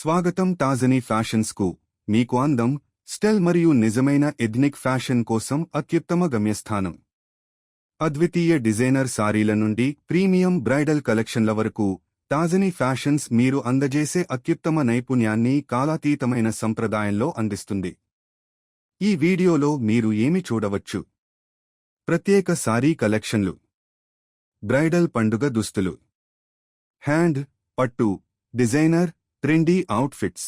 స్వాగతం తాజనీ ఫ్యాషన్స్ కు. మీకు అందం, స్టైల్ మరియు నిజమైన ఎథ్నిక్ ఫ్యాషన్ కోసం అత్యుత్తమ గమ్యస్థానం. అద్వితీయ డిజైనర్ సారీల నుండి ప్రీమియం బ్రైడల్ కలెక్షన్ల వరకు తాజనీ ఫ్యాషన్స్ మీరు అందజేసే అత్యుత్తమ నైపుణ్యాన్ని కాలాతీతమైన సంప్రదాయంలో అందిస్తుంది. ఈ వీడియోలో మీరు ఏమి చూడవచ్చు? ప్రత్యేక సారీ కలెక్షన్లు, బ్రైడల్ పండుగ దుస్తులు, హ్యాండ్, పట్టు, డిజైనర్, ట్రెండీ అవుట్ఫిట్స్,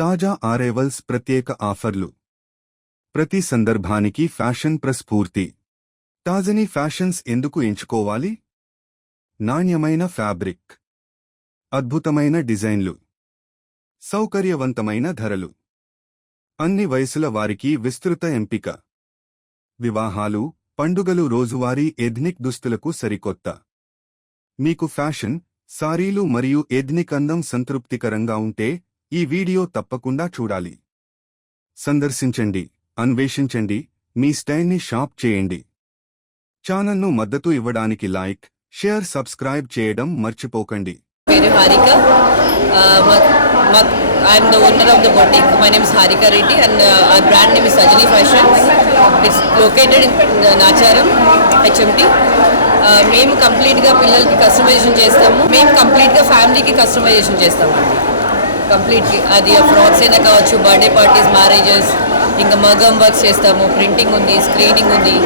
తాజా అరైవల్స్, ప్రత్యేక ఆఫర్లు. ప్రతి సందర్భానికి ఫ్యాషన్ ప్రస్ఫూర్తి. తాజనీ ఫ్యాషన్స్ ఎందుకు ఎంచుకోవాలి? నాణ్యమైన ఫ్యాబ్రిక్, అద్భుతమైన డిజైన్లు, సౌకర్యవంతమైన ధరలు, అన్ని వయసుల వారికి విస్తృత ఎంపిక. వివాహాలు, పండుగలు, రోజువారీ ఎథ్నిక్ దుస్తులకు సరికొత్త. మీకు ఫ్యాషన్, సారీలు మరియు ఎథ్నిక్ అందం సంతృప్తికరంగా ఉంటే ఈ వీడియో తప్పకుండా చూడాలి. సందర్శించండి, అన్వేషించండి, మీ స్టైల్ని షాప్ చేయండి. ఛానల్ను మద్దతు ఇవ్వడానికి లైక్, షేర్, సబ్స్క్రైబ్ చేయడం మర్చిపోకండి. పేరు Harika. I'm the owner of the boutique. My name is Harika Reddy and our brand name is Sajani Fashions. It's located in Nacharam, HMT. మేము కంప్లీట్గా పిల్లలకి కస్టమైజేషన్ చేస్తాము. మేము కంప్లీట్గా ఫ్యామిలీకి కస్టమైజేషన్ చేస్తాము. కంప్లీట్గా అది ఫ్రాక్స్ అయినా కావచ్చు, బర్త్డే పార్టీస్, మ్యారేజెస్, ఇంకా మగం వర్క్స్ చేస్తాము. ప్రింటింగ్ ఉంది, స్క్రీనింగ్ ఉంది.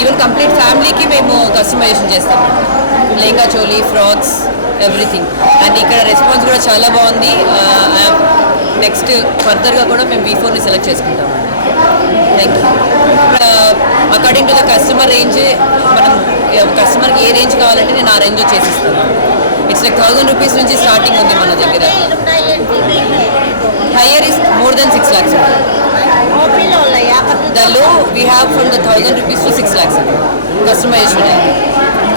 ఈవెన్ కంప్లీట్ ఫ్యామిలీకి మేము కస్టమైజేషన్ చేస్తాము. లేంగా చోలీ, ఫ్రాక్స్, ఎవ్రీథింగ్. అండ్ ఇక్కడ రెస్పాన్స్ కూడా చాలా బాగుంది. నెక్స్ట్ ఫర్దర్గా కూడా మేము V4ని సెలెక్ట్ చేసుకుంటాము. Thank you. According to the customer range, మనం కస్టమర్కి ఏ రేంజ్ కావాలంటే నేను ఆ రేంజ్లో చేసిస్తాను. ఇట్స్ లైక్ 1000 రూపీస్ నుంచి స్టార్టింగ్ ఉంది మన దగ్గర. Hire is more than 6 lakhs. The low we have from the 1000 rupees to 6 lakhs. Customization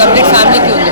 complete ఫ్యామిలీకి ఉంది.